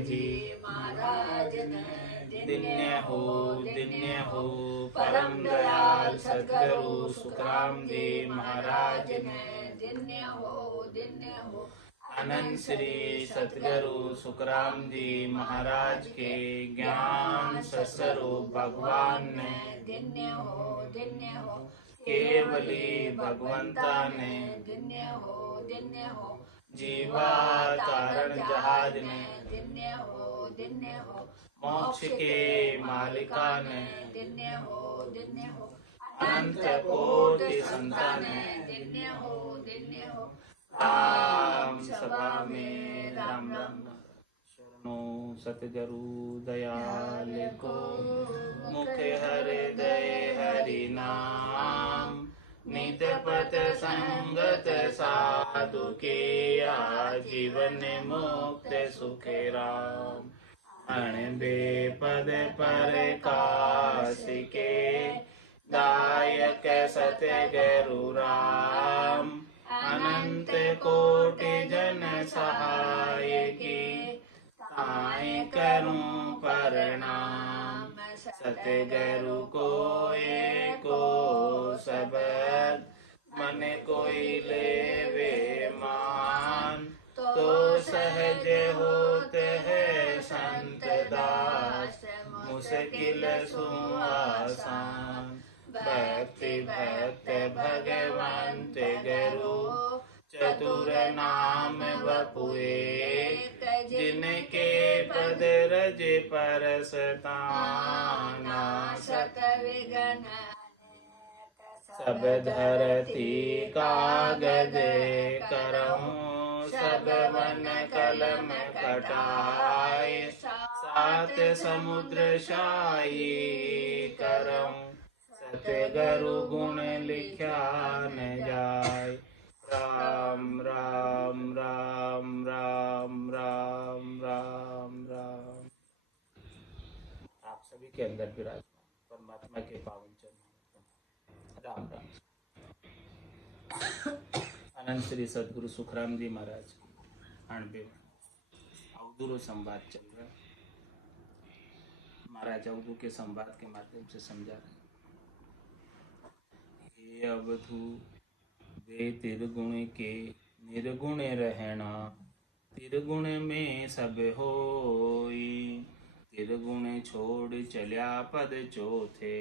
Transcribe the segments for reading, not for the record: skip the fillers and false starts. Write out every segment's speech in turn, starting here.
जी महाराज ने दिन्य हो परम दयाल सद्गुरु सुखराम जी महाराज ने दिन्य हो अनंत श्री सतगुरु सुखराम जी महाराज के ज्ञान स्वरूप भगवान ने दिन्य हो केवली भगवंता ने दिन्य हो जीवा तारण जहाज ने दिन्य हो मोक्ष के मालिका ने दिन्य हो अनंत कोटि संतान ने दिन्य हो राम सभा में राम राम शरणो सतगुरु दयाल को मुख हृदय हरि नाम नित पथ संगत साधु के जीवन मुक्त सुख राम अण बेपद पर काश के दायक सतगुरु राम अनंत कोटि जन सहाय की ताय करूं प्रणाम सतगुरु को एको शब्द मन कोई लेवे मान तो सहज होते है संत दास मुश्किल सु आसान भक्ति भक्त भगवंत गुरु चतुर नाम बपुए जिनके पद रज परसताना सत विघ्न सब धरती कागज करऊं सब वन कलम कटाए सात समुद्र शाही करऊं सतगुरु गुण लिख्या न जाय राम राम राम राम राम राम राम। आप सभी के अंदर विराजमान परमात्मा के पावन चरणों राम राम। अनंत श्री सदगुरु सुखराम जी महाराज की 98 अवधूत संवाद चल रहा है। महाराज अवधूत के संवाद के माध्यम से समझा रहे हे अवधू वे तिरगुण के निर्गुण रहना तिरगुण में सब होई तिरगुण छोड़ चल्या पद चौथे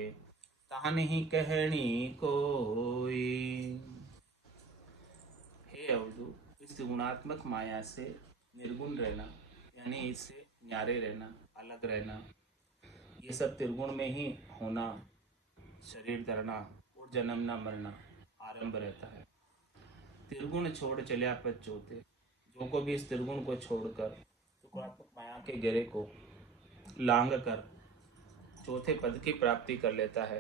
ता नहीं कहनी कोई। हे अवधू इस गुणात्मक माया से निर्गुण रहना यानी इससे न्यारे रहना अलग रहना ये सब त्रिगुण में ही होना शरीर धरना और जन्मना मरना आरंभ रहता है। त्रिगुण छोड़ चलिया पद चौथे जो को भी इस त्रिगुण को छोड़कर तो गुणात्मक माया के घेरे को लांग कर चौथे पद की प्राप्ति कर लेता है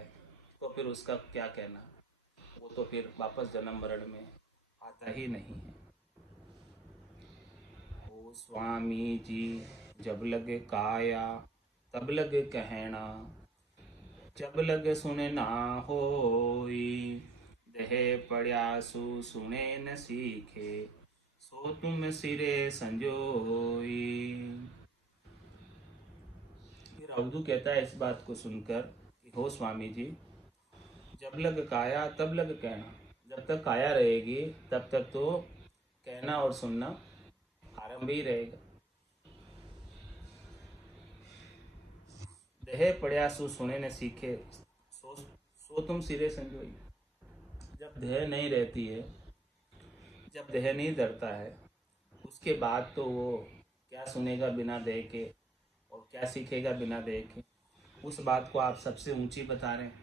तो फिर उसका क्या कहना वो तो फिर वापस जन्म मरण में आता ही नहीं है। ओ स्वामी जी जब लगे काया तब लगे कहना जब लगे सुने ना होई देह पड़्यासु सुने न सीखे सो तुम सिरे संजोई। फिर अवधू कहता है इस बात को सुनकर कि हो स्वामी जी जब लग काया तब लग कहना जब तक काया रहेगी तब तक तो कहना और सुनना आरंभ ही रहेगा। देह पड़्यासु सुने न सीखे सो तुम सिरे संजोई। जब देह नहीं रहती है जब देह नहीं धरता है उसके बाद तो वो क्या सुनेगा बिना देह के और क्या सीखेगा बिना देह के उस बात को आप सबसे ऊंची बता रहे हैं।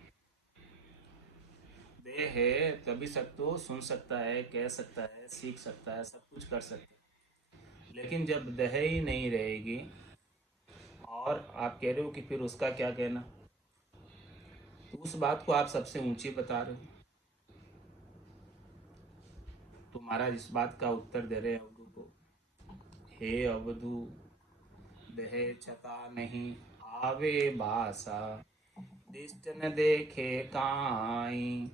देह है तभी सब तो सुन सकता है कह सकता है सीख सकता है सब कुछ कर सकता है लेकिन जब देह ही नहीं रहेगी और आप कह रहे हो कि फिर उसका क्या कहना तो उस बात को आप सबसे ऊंची बता रहे हो। तो महाराज इस बात का उत्तर दे रहे अवधू को हे अवधू देह छता नहीं आवे भाषा दिष्ट न देखे काई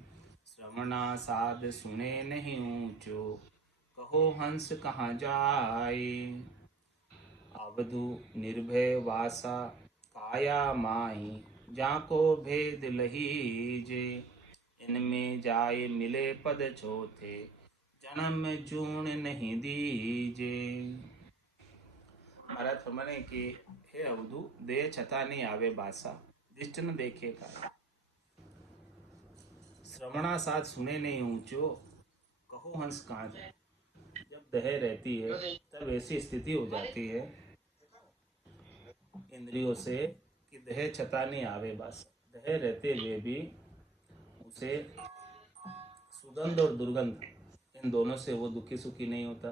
श्रवणा साध सुने नहीं ऊंचो कहो हंस कहाँ जाए। अवधु निर्भय वासा काया माही, जाको भेद लहीजे। इनमें जाए मिले पद चौथे, जन्म जून नहीं दीजे। महाराज फरमाने कि हे अवधु, देह छता नहीं आवे बासा, दिष्ट न देखे का। श्रवणा साथ सुने नहीं ऊंचो, कहो हंस कहाँ जाए। जब देह रहती है तब ऐसी स्थिति हो जाती है इंद्रियों से कि देह छता नहीं आवे बासा। देह रहते हुए भी उसे सुगंध और दुर्गंध, इन दोनों से वो दुखी सुखी नहीं होता।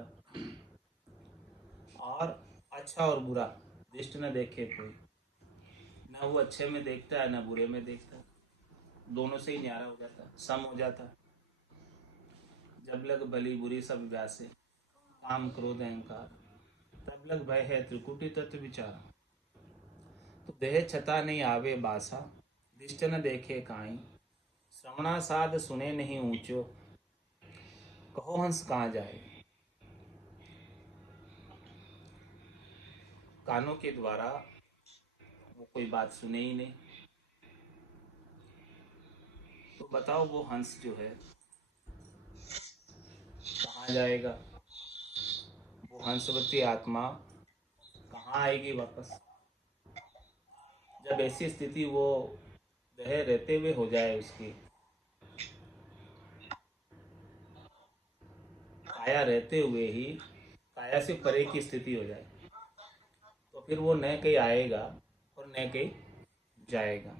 और अच्छा और बुरा दृष्टि न देखे कोई, न वो अच्छे में देखता है न बुरे में देखता, दोनों से ही न्यारा हो जाता, सम हो जाता। जब लग भली बुरी सब व्यासे, काम क्रोध अहंकार, तब लग भय है त्रिकुटी तत्व विचार। तो देह छता नहीं आवे बासा, दिष्ट न देखे काई, श्रवणा साध सुने नहीं ऊंचो, कहो हंस कहाँ जाए। कानों के द्वारा वो कोई बात सुने ही नहीं, तो बताओ वो हंस जो है कहाँ जाएगा। वो हंसवती आत्मा कहाँ आएगी वापस। जब ऐसी स्थिति वो देह रहते हुए हो जाए, उसकी काया रहते हुए ही काया से परे की स्थिति हो जाए, तो फिर वो न कहीं आएगा और न कहीं जाएगा।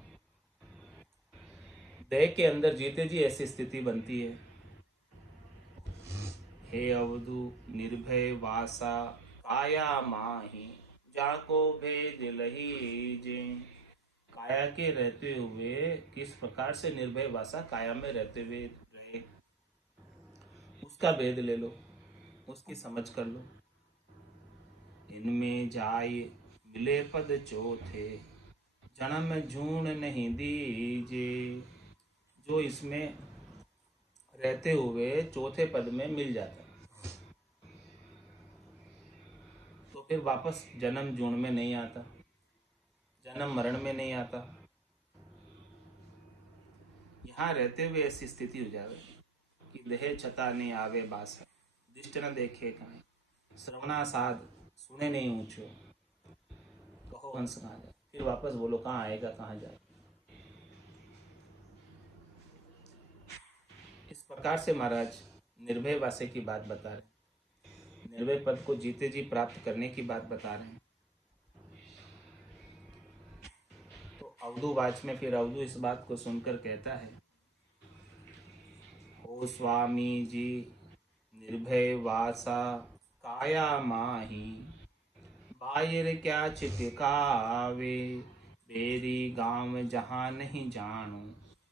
देह के अंदर जीते जी ऐसी स्थिति बनती है। हे अवधु निर्भय वासा काया माही, जाको भेद लहीजे। काया के रहते हुए किस प्रकार से निर्भय वासा काया में रहते हुए रहे, उसका भेद ले लो, उसकी समझ कर लो। इनमें जाए मिले पद चौथे, जन्म जून नहीं दीजे। जो इसमें रहते हुए चौथे पद में मिल जाता तो फिर वापस जन्म जून में नहीं आता, जन्म मरण में नहीं आता। यहाँ रहते हुए ऐसी स्थिति हो जाए कि देह छता नहीं आवे बासा, दिष्ट न देखे कहीं, श्रवणा साध सुने नहीं ऊंचो, कहो हंस कहाँ जाए। फिर वापस बोलो कहाँ आएगा कहाँ जाए। इस प्रकार से महाराज निर्भय वासे की बात बता रहे, निर्भय पद को जीते जी प्राप्त करने की बात बता रहे हैं। तो अवधू वाच में फिर अवधू इस बात को सुनकर कहता है, ओ स्वामी जी निर्भय वासा काया माही, बायर क्या छिटकावे, बेरी गांव जहाँ नहीं जानू,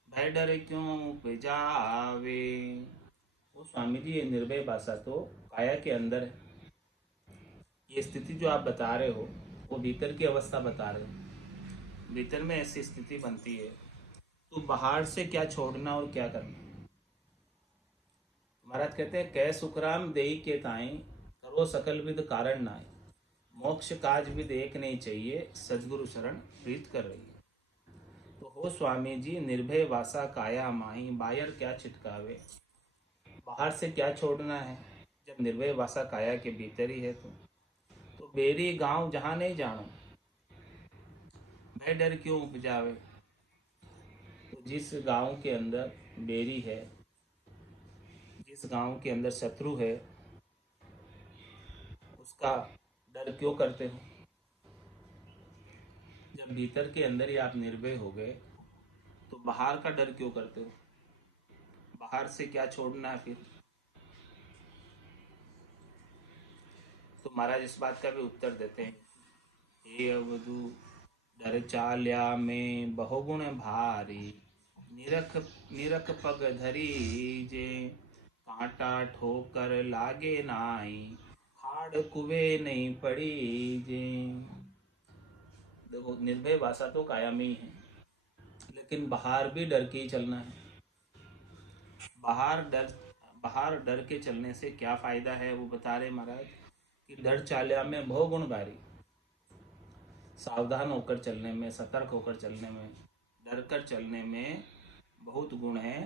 भय डर क्यों उपजावे। ओ स्वामी जी, ये निर्भय वासा तो काया के अंदर है। ये स्थिति जो आप बता रहे हो वो भीतर की अवस्था बता रहे हो, भीतर में ऐसी स्थिति बनती है, तो बाहर से क्या छोड़ना और क्या करना। महाराज कहते हैं, कै सुखराम देई के ताई, करो सकल विद कारण नाई, मोक्ष काज विद एक नहीं चाहिए, सदगुरु शरण प्रीत कर रही है। तो हो स्वामी जी निर्भय वासा काया माही, बाहर क्या छिटकावे। बाहर से क्या छोड़ना है जब निर्भय वासा काया के भीतर ही है। तो बेरी गांव जहाँ नहीं जानो, भय डर क्यों उपजावे। तो जिस गांव के अंदर बेरी है, जिस गांव के अंदर शत्रु है, उसका डर क्यों करते हो। जब भीतर के अंदर ही आप निर्भय हो गए तो बाहर का डर क्यों करते हो, बाहर से क्या छोड़ना है फिर। तो महाराज इस बात का भी उत्तर देते हैं, हे अवधू डर चाल्या में बहुगुण भारी, निरख निरख पग धरी जे, कांटा ठोकर लागे नाई, हाड़ कुवे नहीं पड़ी जे। देखो निर्भय भाषा तो कायम ही है, लेकिन बाहर भी डर के ही चलना है। बाहर डर के चलने से क्या फायदा है वो बता रहे महाराज कि डर चाल्या में बहु गुण भारी। सावधान होकर चलने में, सतर्क होकर चलने में, डर कर चलने में बहुत गुण है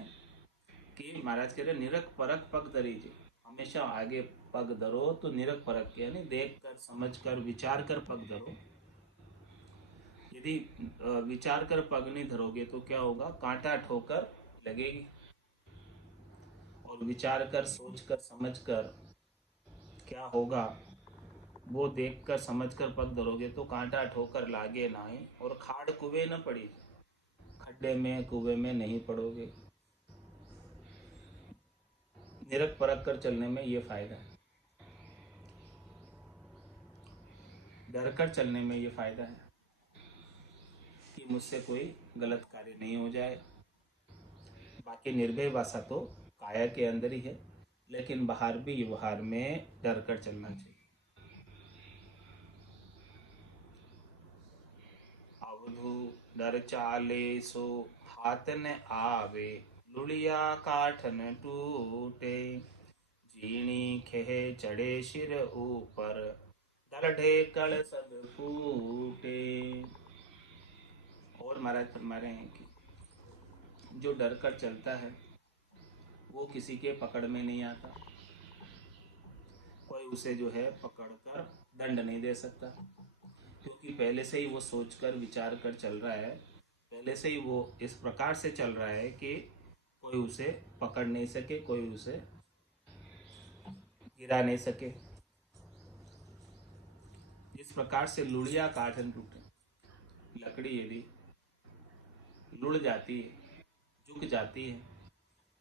कि महाराज कह रहे निरख परख पग दरीजे। हमेशा आगे पग धरो तो निरख परख के यानी देख कर, समझ कर, विचार कर पग धरो। यदि विचार कर पग नहीं धरोगे तो क्या होगा, कांटा ठोकर लगेगी। और विचार कर, सोच कर, समझ कर क्या होगा वो देख कर समझ कर पग धरोगे तो कांटा ठोकर लागे नाई और खाड़ कुएं न पड़ी। खड्डे में कुएं में नहीं पड़ोगे। निरख परख कर चलने में ये फायदा है, डर कर चलने में ये फायदा है कि मुझसे कोई गलत कार्य नहीं हो जाए। बाकी निर्भय भाषा तो काया के अंदर ही है, लेकिन बाहर भी व्यवहार में डर कर चलना चाहिए। अवधु डर चाले सो हाथ न आवे, लुलिया काठ न टूटे, जीणी खेह चढ़े सिर ऊपर, दल ढेकल सब फूटे। और महाराज फरमा रहे हैं कि जो डर कर चलता है वो किसी के पकड़ में नहीं आता। कोई उसे जो है पकड़ कर दंड नहीं दे सकता, क्योंकि पहले से ही वो सोच कर विचार कर चल रहा है। पहले से ही वो इस प्रकार से चल रहा है कि कोई उसे पकड़ नहीं सके, कोई उसे गिरा नहीं सके। जिस प्रकार से लुड़िया काटन टूटे, लकड़ी यदि लुढ़ जाती है, झुक जाती है,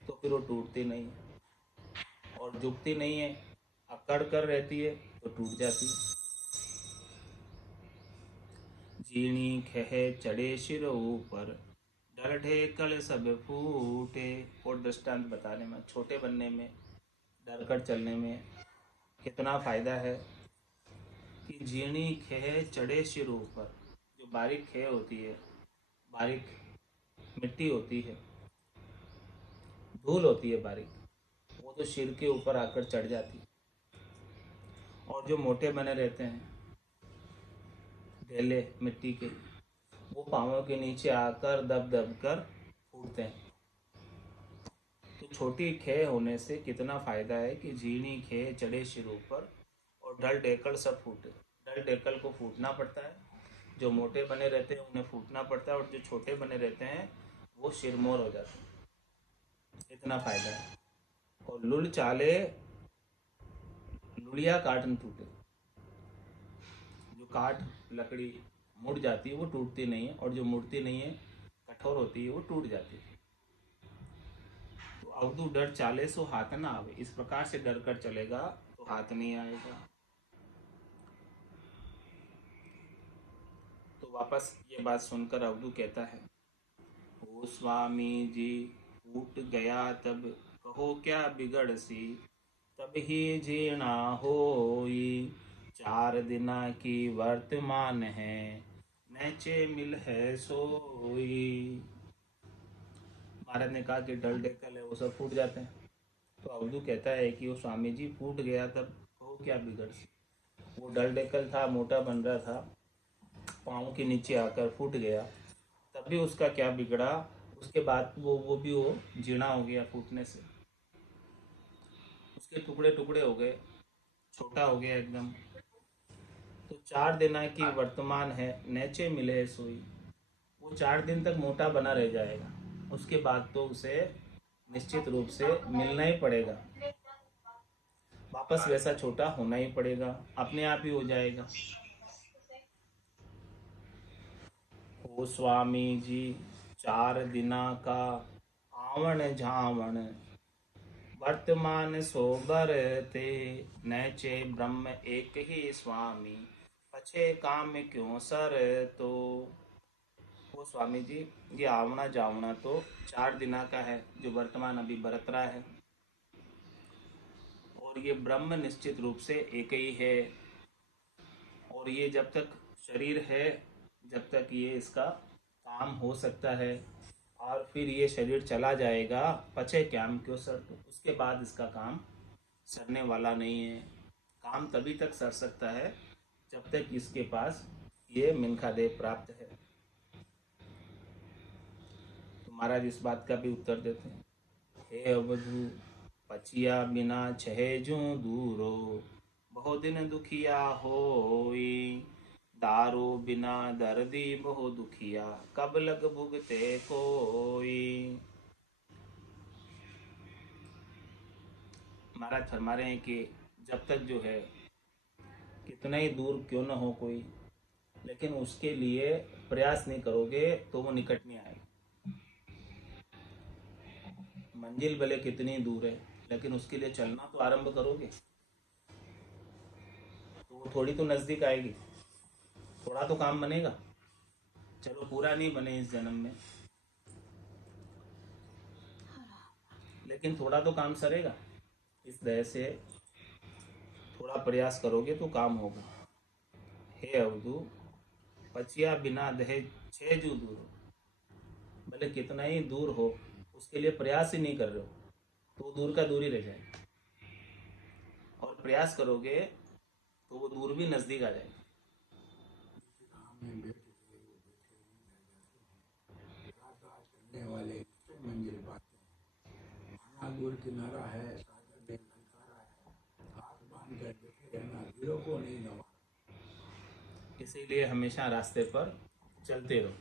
तो फिर वो टूटती नहीं है। और झुकती नहीं है, अकड़ कर रहती है तो टूट जाती है। जीणी खेह चढ़े सिर ऊपर, डर ढेकल सब फूटे। और दृष्टांत बताने में, छोटे बनने में, डर कर चलने में कितना फायदा है कि जीणी खेह चढ़े सिर ऊपर। जो बारीक खेह होती है, बारीक मिट्टी होती है, धूल होती है बारीक, वो तो सिर के ऊपर आकर चढ़ जाती है। और जो मोटे बने रहते हैं ढेले मिट्टी के, वो पाँवों के नीचे आकर दब दब कर फूटते हैं। तो छोटी खे होने से कितना फायदा है कि झीणी खे चढ़े सिर ऊपर और ढल ढेकल सब फूटे। ढल ढेकल को फूटना पड़ता है, जो मोटे बने रहते हैं उन्हें फूटना पड़ता है, और जो छोटे बने रहते हैं वो सिरमौर हो जाते हैं। इतना फायदा है। और लुल चाले लुड़िया काटन टूटे। जो काट लकड़ी मुड़ जाती है वो टूटती नहीं है, और जो मुड़ती नहीं है, कठोर होती है, वो टूट जाती है। तो अवधु डर चाले सो हाथ ना आवे। इस प्रकार से डर कर चलेगा तो हाथ नहीं आएगा। तो वापस ये बात सुनकर अवधु कहता है, ओ स्वामी जी फूट गया तब, कहो क्या बिगड़ सी, तब ही जीना होई, 4 दिना की वर्तमान है, नैचे मिल है सोई। महाराज ने कहा कि डल डेकल है वो सब फूट जाते हैं। तो अवधू कहता है कि वो स्वामी जी फूट गया तब कहो क्या बिगड़ सी। वो डल डेकल था, मोटा बन रहा था, पाँव के नीचे आकर फूट गया, तब भी उसका क्या बिगड़ा। उसके बाद वो भी वो जीर्णा हो गया फूटने से, उसके टुकड़े टुकड़े हो गए, छोटा हो गया एकदम। तो 4 दिना की वर्तमान है, नैचे मिले सोई। वो 4 दिन तक मोटा बना रह जाएगा, उसके बाद तो उसे निश्चित रूप से मिलना ही पड़ेगा, वापस वैसा छोटा होना ही पड़ेगा, अपने आप ही हो जाएगा। ओ स्वामी जी 4 दिना का आवण झावण, वर्तमान सोबर ते, नैचे ब्रह्म एक ही स्वामी, पछे काम क्यों सर तो। वो स्वामी जी ये आवना जावना तो 4 दिना का है, जो वर्तमान अभी बरत रहा है, और ये ब्रह्म निश्चित रूप से एक ही है। और ये जब तक शरीर है, जब तक ये इसका काम हो सकता है, और फिर ये शरीर चला जाएगा, पचे क्याम क्यों सर, तो उसके बाद इसका काम सरने वाला नहीं है। काम तभी तक सर सकता है जब तक इसके पास ये मिनखा देह प्राप्त है। तो महाराज इस बात का भी उत्तर देते हैं, हे अवधू पचिया बिना छह जू दूरो, बहु दिन दुखिया होई, दारू बिना दर्दी बहु दुखिया, कब लग भुगते कोई। महाराज फरमा रहे हैं कि जब तक जो है कितना ही दूर क्यों न हो कोई, लेकिन उसके लिए प्रयास नहीं करोगे तो वो निकट नहीं आएगा। मंजिल भले कितनी दूर है, लेकिन उसके लिए चलना तो आरंभ करोगे तो वो थोड़ी तो नजदीक आएगी, थोड़ा तो काम बनेगा। चलो पूरा नहीं बने इस जन्म में, लेकिन थोड़ा तो काम सरेगा। इस दया से थोड़ा प्रयास करोगे तो काम होगा। हे अवधू पचिया बिना दहे छह जू दूर, भले कितना ही दूर हो उसके लिए प्रयास ही नहीं कर रहे हो तो दूर का दूर ही रह जाएगा, और प्रयास करोगे तो वो दूर भी नजदीक आ जाएगा। वाले मंजिल पाते हैं। महादूर किनारा है, सागर में ललकारा है, हाथ बांध कर बैठे रहना, दिलों को नहीं गवा। इसीलिए हमेशा रास्ते पर चलते रहो।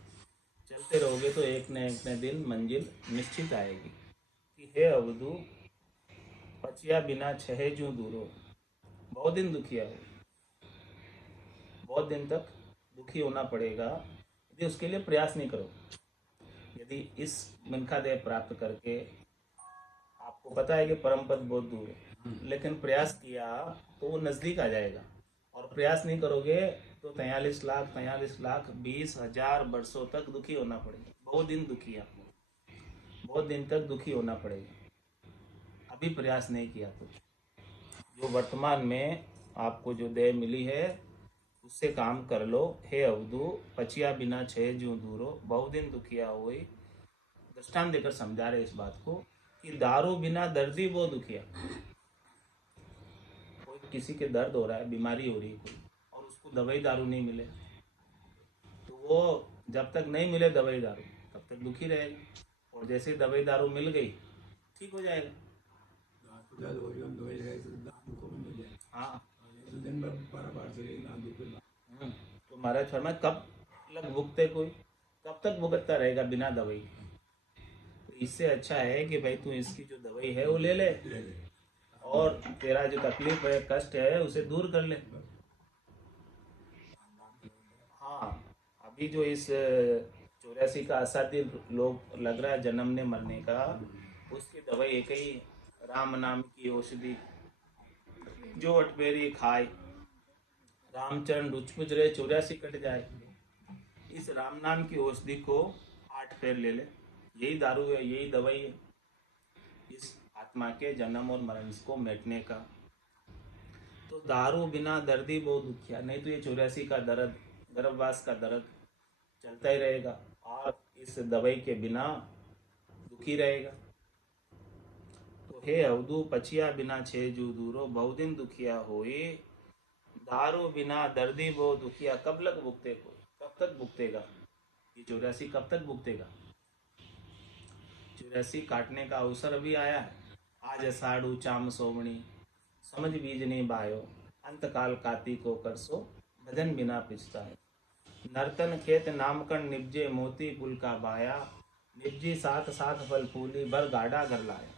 चलते रहोगे तो एक न दिन मंजिल निश्चित आएगी। कि हे अवधू पचिया बिना छह जू दूरो, बहुत दिन दुखिया हो, बहुत दिन तक दुखी होना पड़ेगा यदि उसके लिए प्रयास नहीं करो। यदि इस मिनखा देह प्राप्त करके आपको पता है कि परम पद बहुत दूर है, लेकिन प्रयास किया तो वो नज़दीक आ जाएगा, और प्रयास नहीं करोगे तो 43 लाख 20,000 वर्षों तक दुखी होना पड़ेगा। बहुत दिन दुखी है आपको, बहुत दिन तक दुखी होना पड़ेगा अभी प्रयास नहीं किया तो। जो वर्तमान में आपको जो देह मिली है उससे काम कर लो। हे अवधू पचिया बिना छह जू दूरो, बहुत दिन दुखिया हुई। दृष्टांत देकर समझा रहे इस बात को कि दारू बिना दर्दी वो दुखिया। कोई किसी के दर्द हो रहा है, बीमारी हो रही है कोई, और उसको दवाई दारू नहीं मिले तो वो जब तक नहीं मिले दवाई दारू तब तक दुखी रहेगा, और जैसे ही दवाई दारू मिल गई ठीक हो जाएगा। हाँ तो महाराज फरमाए कब लग भुगते कोई, कब तक भुगतता रहेगा बिना दवाई। तो इससे अच्छा है कि भाई तू इसकी जो दवाई है वो ले ले, और तेरा जो तकलीफ है कष्ट है उसे दूर कर ले। हाँ अभी जो इस 84 का असाध्य लोग लग रहा है जन्मने मरने का, उसकी दवाई एक ही राम नाम की औषधि, जो अटबेरी खाए रामचरण रुचपुज रहे 84 कट जाए। इस राम नाम की औषधि को 8 फेर ले ले, यही दारू है, यही दवाई है इस आत्मा के जन्म और मरण को मिटने का। तो दारू बिना दर्दी बहुत दुखिया, नहीं तो ये 84 का दर्द, गर्भवास का दर्द चलता ही रहेगा, और इस दवाई के बिना दुखी रहेगा। तो हे अवधू पचिया बिना छे जू दूरो, बहुत दिन दुखिया होए, दारू बिना दर्दी वो दुखिया, कब लग भुगते को, कब तक भुगतेगा ये 84, कब तक भुगतेगा। 84 काटने का अवसर अभी आया है। आज अषाढ़ू चाम सोवणी, समझ बीज नहीं बायो, अंतकाल काती को करसो, भजन बिना पिछता है। नर्तन खेत नामकन निपजे, मोती पुल का बाया, निपजी साथ साथ फल फूली, भर गाढ़ा घर लाया।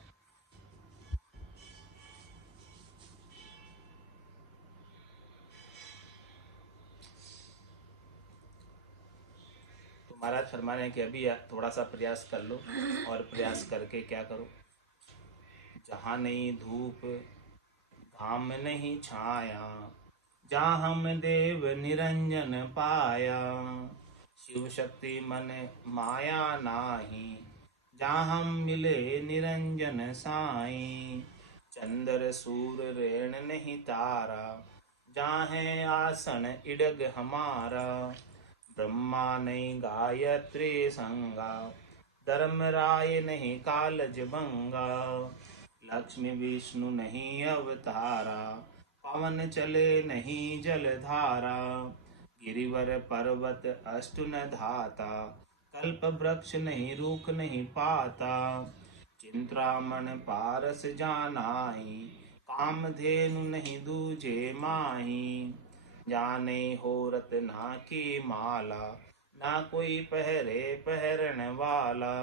महाराज फरमा रहे हैं कि अभी थोड़ा सा प्रयास कर लो, और प्रयास करके क्या करो, जहाँ नहीं धूप धाम नहीं छाया, जहाँ हम देव निरंजन पाया, शिव शक्ति मन माया नाही, जहाँ हम मिले निरंजन साई, चंद्र सूर रेण नहीं तारा, जहाँ है आसन इडग हमारा, ब्रह्मा नहीं गायत्री संगा, धर्म राय नहीं कालज भंगा, लक्ष्मी विष्णु नहीं अवतारा, पवन चले नहीं जल धारा, गिरिवर पर्वत अष्ट न धाता, कल्प वृक्ष नहीं रूख नहीं पाता। चिंतामण पारस जानाई, कामधेनु नहीं दूजे माही। जाने हो रत्ना की माला, ना कोई पहरे पहरन वाला।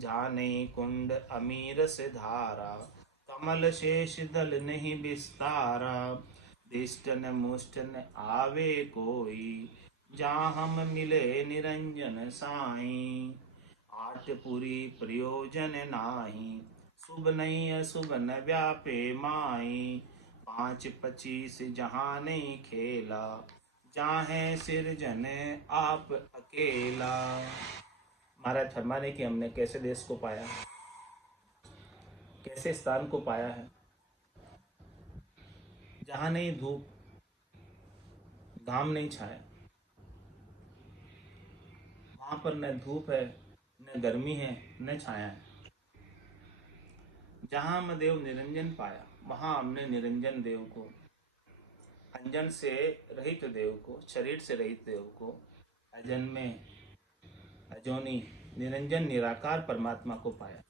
जाने कुंड अमीर से धारा, कमल शेष दल नहीं विस्तारा। दिष्टन मुष्टन आवे कोई, जहाँ हम मिले निरंजन साई। आठपुरी प्रयोजन नाही, शुभ नहीं अशुभ न व्यापे माई। 5-25 जहाँ नहीं खेला, जाहे सिरजन आप अकेला। महाराज फरमाने कि हमने कैसे देश को पाया, कैसे स्थान को पाया है जहाँ नहीं धूप, घाम नहीं छाया, वहां पर न धूप है, न गर्मी है, न छाया है। जहाँ हम देव निरंजन पाया, वहां हमने निरंजन देव को, अंजन से रहित देव को, शरीर से रहित देव को, अजन्मे अजोनी निरंजन निराकार परमात्मा को पाया।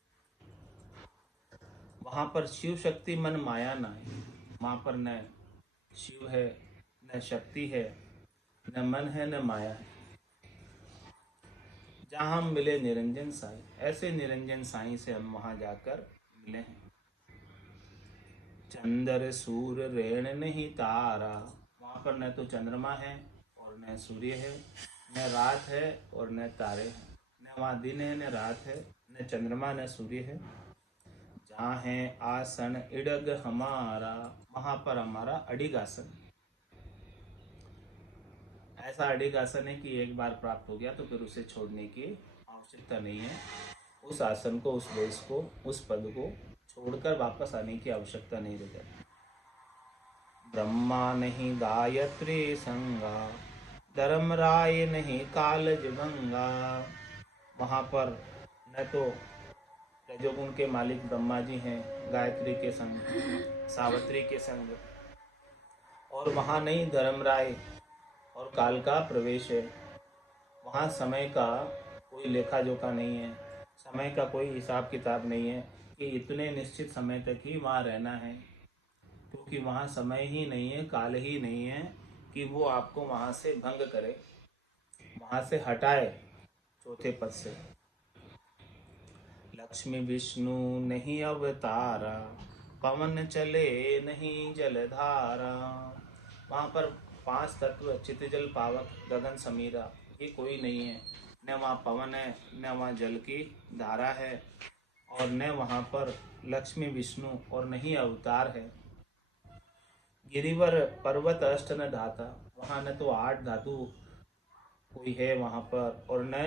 वहां पर शिव शक्ति मन माया ना है, वहां पर न शिव है, न शक्ति है, न मन है, न माया है। जहाँ हम मिले निरंजन साई, ऐसे निरंजन साई से हम वहां जाकर मिले हैं। चंद्र सूर्य रेण नहीं तारा, वहां पर न तो चंद्रमा है और न सूर्य है, न रात है और न तारे हैं। न वहाँ दिन है, न रात है, न चंद्रमा न सूर्य है। जहाँ है आसन इडग हमारा, वहां पर हमारा अडिग आसन। ऐसा अडिग आसन है कि एक बार प्राप्त हो गया तो फिर उसे छोड़ने की आवश्यकता नहीं है। उस आसन को, उस देश को, उस पद को छोड़कर वापस आने की आवश्यकता नहीं रह जाती। ब्रह्मा नहीं गायत्री संगा, धर्मराय नहीं कालज भंगा। वहाँ पर न तो रजोगुण के मालिक ब्रह्मा जी हैं, गायत्री के संग, सावित्री के संग, और वहाँ नहीं धर्मराय और काल का प्रवेश है। वहाँ समय का कोई लेखा जोखा नहीं है, समय का कोई हिसाब किताब नहीं है कि इतने निश्चित समय तक ही वहाँ रहना है, क्योंकि वहाँ समय ही नहीं है, काल ही नहीं है कि वो आपको वहाँ से भंग करे, वहाँ से हटाए चौथे पद से। लक्ष्मी विष्णु नहीं अवतारा, पवन चले नहीं जलधारा। वहाँ पर 5 तत्व चित जल पावक गगन समीरा, ये कोई नहीं है। न वहाँ पवन है, न वहाँ जल की धारा है, और न वहाँ पर लक्ष्मी विष्णु, और नहीं अवतार है। गिरिवर पर्वत अष्ट न धाता, वहाँ न तो 8 धातु कोई है वहाँ पर, और न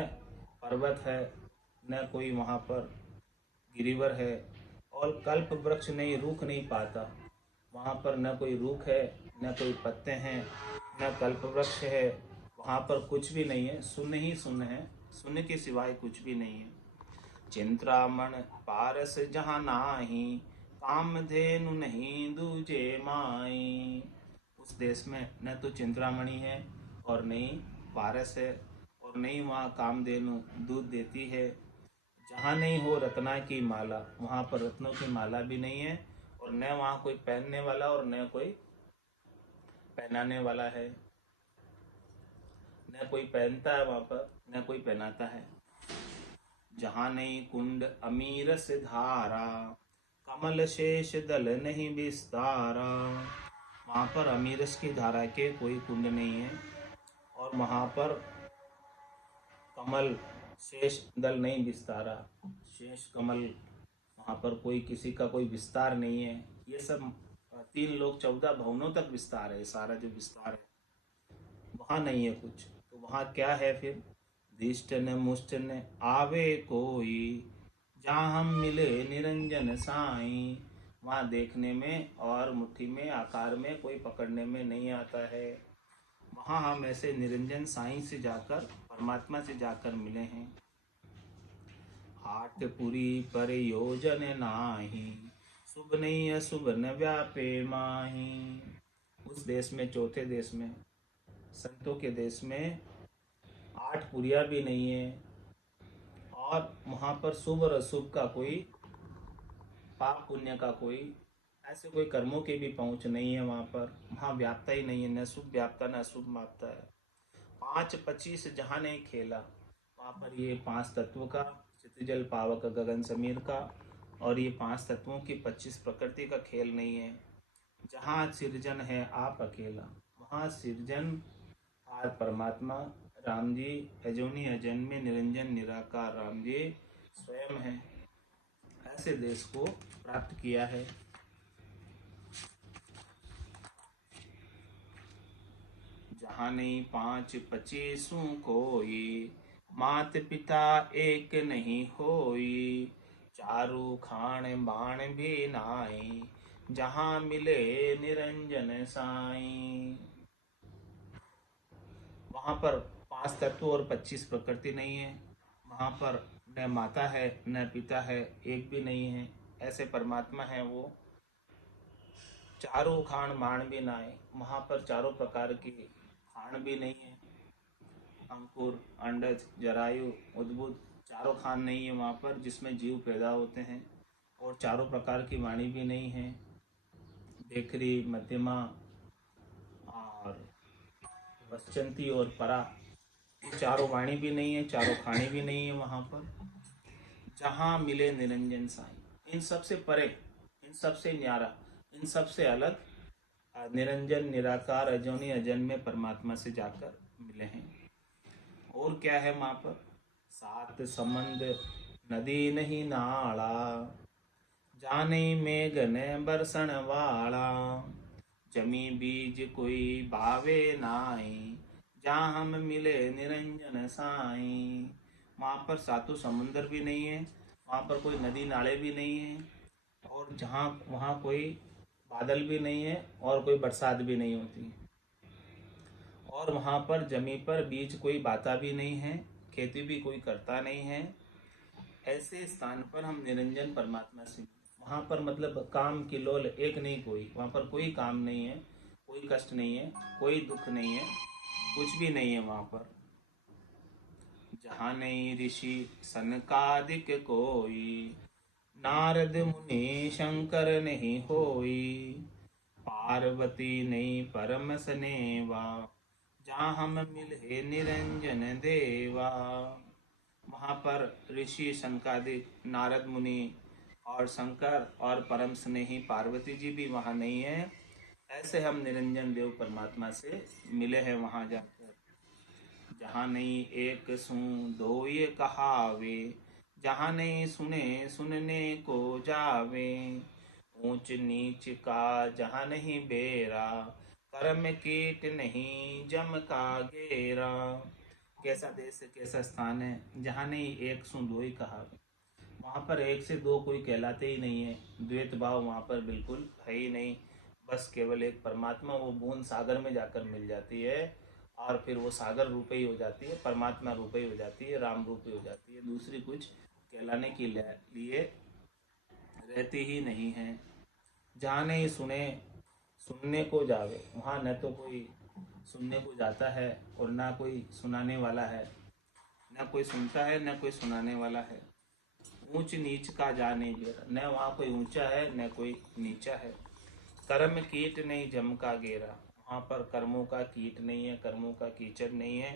पर्वत है, न कोई वहाँ पर गिरिवर है, और कल्प वृक्ष नहीं रूख नहीं पाता। वहाँ पर न कोई रूख है, न कोई पत्ते हैं, न कल्प वृक्ष है। वहाँ पर कुछ भी नहीं है, शून्य ही शून्य है, शून्य के सिवाय कुछ भी नहीं है। चिंतामण पारस जहाँ नाही, कामधेनु नहीं दूजे माई। उस देश में न तो चिंतामणि है और नहीं पारस है, और नहीं वहाँ कामधेनु दूध देती है। जहाँ नहीं हो रत्ना की माला, वहाँ पर रत्नों की माला भी नहीं है, और न वहाँ कोई पहनने वाला और न कोई पहनाने वाला है। न कोई पहनता है वहाँ पर, न कोई पहनाता है। जहाँ नहीं कुंड अमीर से धारा, कमल शेष दल नहीं विस्तारा। वहाँ पर अमीरस की धारा के कोई कुंड नहीं है, और वहाँ पर कमल शेष दल नहीं विस्तारा, शेष कमल, वहाँ पर कोई किसी का कोई विस्तार नहीं है। ये सब 3 लोक 14 भवनों तक विस्तार है, सारा जो विस्तार है वहाँ नहीं है कुछ। तो वहाँ क्या है फिर? दिष्ट न मुष्ट न आवे कोई, जहाँ हम मिले निरंजन साई। वहाँ देखने में और मुट्ठी में आकार में कोई पकड़ने में नहीं आता है। वहाँ हम ऐसे निरंजन साई से जाकर, परमात्मा से जाकर मिले हैं। आठपुरी पर योजन नाही, शुभ नहीं अशुभ न व्यापे माही। उस देश में, चौथे देश में संतों के देश में 8 पुरिया भी नहीं है, और वहाँ पर शुभ और अशुभ का कोई, पाप पुण्य का कोई, ऐसे कोई कर्मों की भी पहुँच नहीं है वहाँ पर। वहाँ व्याप्ता ही नहीं है, न शुभ व्याप्ता न अशुभ व्याप्ता है। 5-25 जहाँ नहीं खेला, वहाँ पर ये 5 तत्व का, क्षितिज जल पावक गगन समीर का, और ये 5 तत्वों की 25 प्रकृति का खेल नहीं है। जहाँ सृजन है आप अकेला, वहाँ सृजन आर परमात्मा राम जी अजोनी अजन्मे निरंजन निराकार राम जी स्वयं है। ऐसे देश को प्राप्त किया है। जहाँ नहीं 5-25 कोई, मात पिता एक नहीं होई, चारू खान बाण भी नाई, जहाँ मिले निरंजन साई। वहाँ पर 5 तत्व और 25 प्रकृति नहीं है। वहाँ पर न माता है न पिता है, एक भी नहीं है। ऐसे परमात्मा है वो। चारों खान बाण भी ना आए, वहाँ पर चारों प्रकार की खान भी नहीं है। अंकुर, अंडज, जरायु, उद्भुत, चारों खान नहीं है वहाँ पर जिसमें जीव पैदा होते हैं। और चारों प्रकार की वाणी भी नहीं है, बेखरी, मध्यमा और पश्चंती और परा। चारों वाणी भी नहीं है, चारों खानी भी नहीं है वहाँ पर। जहाँ मिले निरंजन साई, इन सब से परे, इन सब से न्यारा, इन सब से अलग निरंजन निराकार अजोनी अजन्मे परमात्मा से जाकर मिले हैं। और क्या है वहाँ पर? 7 समंद नदी नहीं नाला, जाने मेघन बरसण वाला, जमी बीज कोई भावे नाई, जहाँ हम मिले निरंजन साई। वहाँ पर 7 समुंदर भी नहीं है, वहाँ पर कोई नदी नाले भी नहीं है, और जहाँ वहाँ कोई बादल भी नहीं है और कोई बरसात भी नहीं होती, और वहाँ पर जमी पर बीज कोई बाता भी नहीं है, खेती भी कोई करता नहीं है। ऐसे स्थान पर हम निरंजन परमात्मा से, वहाँ पर मतलब काम की लोल एक नहीं कोई, वहाँ पर कोई काम नहीं है, कोई कष्ट नहीं है, कोई दुख नहीं है, कुछ भी नहीं है वहाँ पर। जहाँ नहीं ऋषि सनकादिक कोई, नारद मुनि शंकर नहीं होई, पार्वती नहीं परम सनेवा, जहाँ हम मिले निरंजन देवा। वहाँ पर ऋषि सनकादिक, नारद मुनि और शंकर और परम स्नेही पार्वती जी भी वहाँ नहीं है। ऐसे हम निरंजन देव परमात्मा से मिले हैं वहाँ जाकर। जहाँ नहीं एक सुन दो ये कहावे, जहाँ नहीं सुने सुनने को जावे, ऊंच नीच का जहाँ नहीं बेरा, कर्म कीट नहीं जम का घेरा। कैसा देश है, कैसा स्थान है जहाँ नहीं एक सु दो ही कहावे। वहाँ पर एक से दो कोई कहलाते ही नहीं है, द्वैत भाव वहाँ पर बिल्कुल है ही नहीं। बस केवल एक परमात्मा, वो बूंद सागर में जाकर मिल जाती है, और फिर वो सागर रूप ही हो जाती है, परमात्मा रूप ही हो जाती है, राम रूप ही हो जाती है। दूसरी कुछ कहलाने के लिए रहती ही नहीं है। जहाँ नहीं सुने सुनने को जावे, वहाँ न तो कोई सुनने को जाता है और ना कोई सुनाने वाला है, न कोई सुनता है न कोई सुनाने वाला है। ऊंच नीच का जा नहीं बेरा, न वहाँ कोई ऊंचा है न कोई नीचा है। कर्म कीट नहीं जम का गेरा, वहाँ पर कर्मों का कीट नहीं है, कर्मों का कीचड़ नहीं है।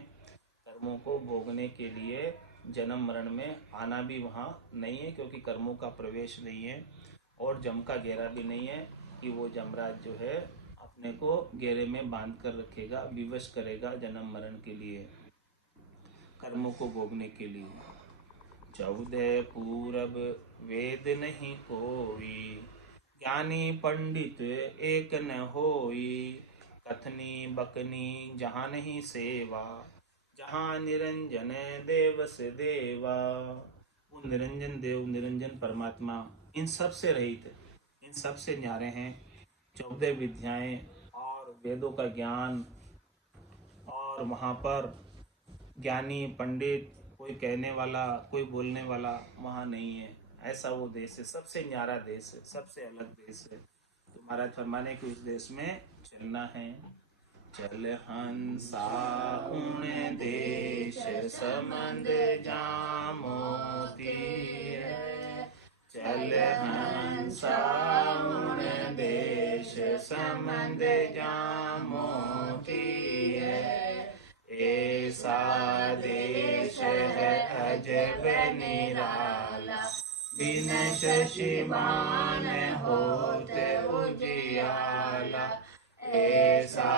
कर्मों को भोगने के लिए जन्म मरण में आना भी वहाँ नहीं है, क्योंकि कर्मों का प्रवेश नहीं है। और जम का घेरा भी नहीं है कि वो जमराज जो है अपने को घेरे में बांध कर रखेगा, विवश करेगा जन्म मरण के लिए, कर्मों को भोगने के लिए। 14 पूरब वेद नहीं कोई, ज्ञानी पंडित एक न होई, कथनी बकनी जहाँ नहीं सेवा, जहाँ निरंजन देव से देवा। वो निरंजन देव, निरंजन परमात्मा इन सब से रहित, इन सब से न्यारे हैं। 14 विद्याएं और वेदों का ज्ञान, और वहाँ पर ज्ञानी पंडित, कोई कहने वाला कोई बोलने वाला वहाँ नहीं है। ऐसा वो देश है, सबसे न्यारा देश है, सबसे अलग देश है। तो महाराज फरमाने कि उस देश में चलना है। चल हंसा उन देश समंद जामो तीर, चल हंसा उन देश समंद जामो तीर। ऐसा देश है अजब निराला, बिन शशिमान होते उजियाला। ऐसा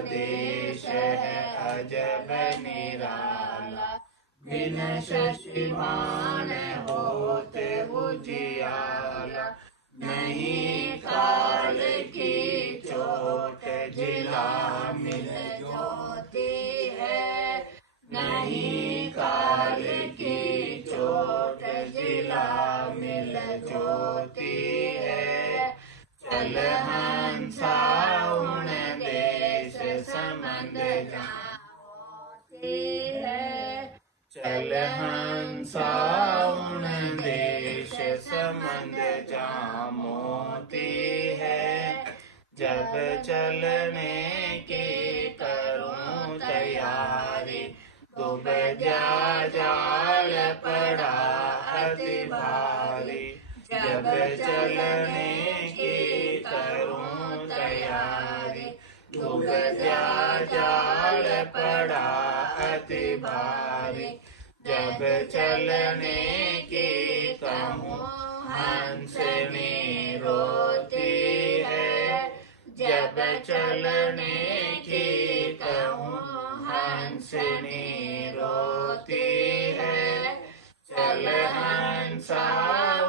देश है अजब निराला, बिन शशिमान होते उजियाला। नहीं काल की चोट जिला मिल ज्योति है, नहीं काल की चोट जिला मिल ज्योति है। चल हंसा उन देश समंद जामोती है, चल हंसा उन देश समंद जामोती है। जब चलने की करूं तैयारी, डूब जा जाल पड़ा अति भारी। जब चलने की करूं तैयारी, डूब जा जाल पड़ा अति भारी। जब चलने की कहूँ हंसनी रोती है, जब चलने की कहूँ हंसनी रोती है। चल हंसा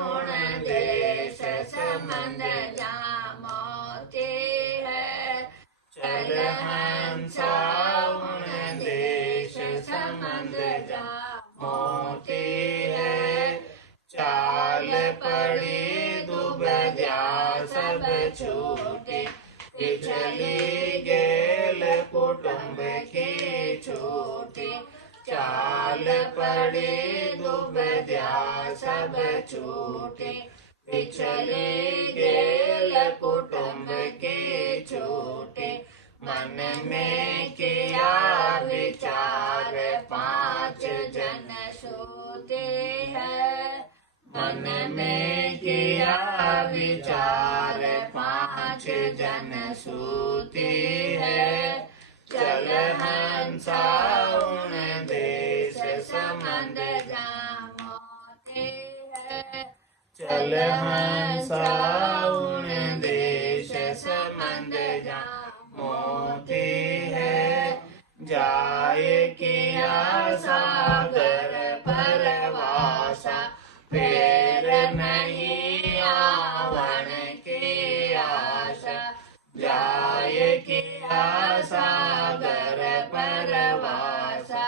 उन देश समंद जामोती है, चल हंसा उन देश समंद जामोती है। चाल पड़ी डूब जा सब छूटे, पिछली गेल कुटुंब की छूटे। चाल पड़ी डूब जा सब छूटे, पिछली गेल कुटुंब की छूटे। मन में किया विचार पांच जन सूते हैं, मन में किया विचार पांच जन सूती है। चल हंसा उन देश समंद जामोती है, चल हंसा उन देश समंद जामोती है। जाए किया सागर परवासा, फिर नहीं आवन की आशा। जाए किया सागर परवासा,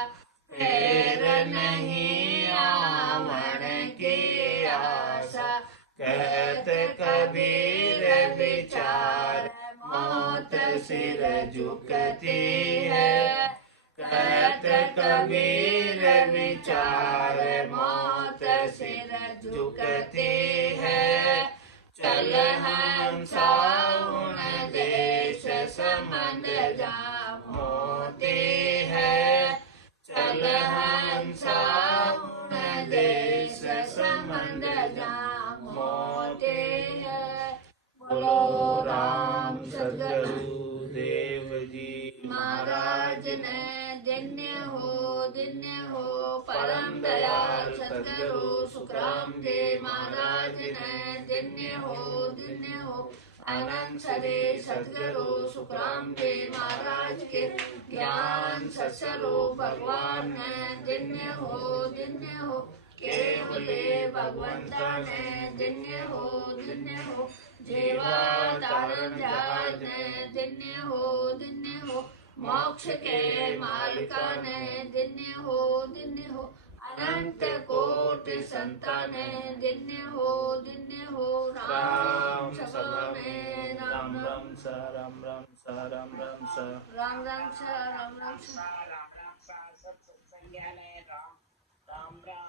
फिर नहीं आवन की आशा। कहत कबीर विचार मौत सिर झुकती है, कहत कबीर विचार मौत सिर झुकती है। चल हंसा उन देश समंद जामोती है, चल हंसा उन देश समंद जामोती है। बोलो राम सद्गुरु देव जी महाराज ने धन्य हो परम दयाल सद्गुरु सुखराम देव महाराज ने धन्य हो। आनंद सरे सद्गुरु सुखराम देव महाराज के ज्ञान सत्स्वरूप भगवान ने धन्य हो। केवले भगवंता ने धन्य हो। जीवा धारण जहाज ने धन्य हो। मोक्ष के मालिका ने धन्य हो। अनंत कोटि संतान धन्य हो। राम सभा में राम राम सा राम राम सा राम राम सा राम राम सा राम राम सा राम राम सा सत्संग राम राम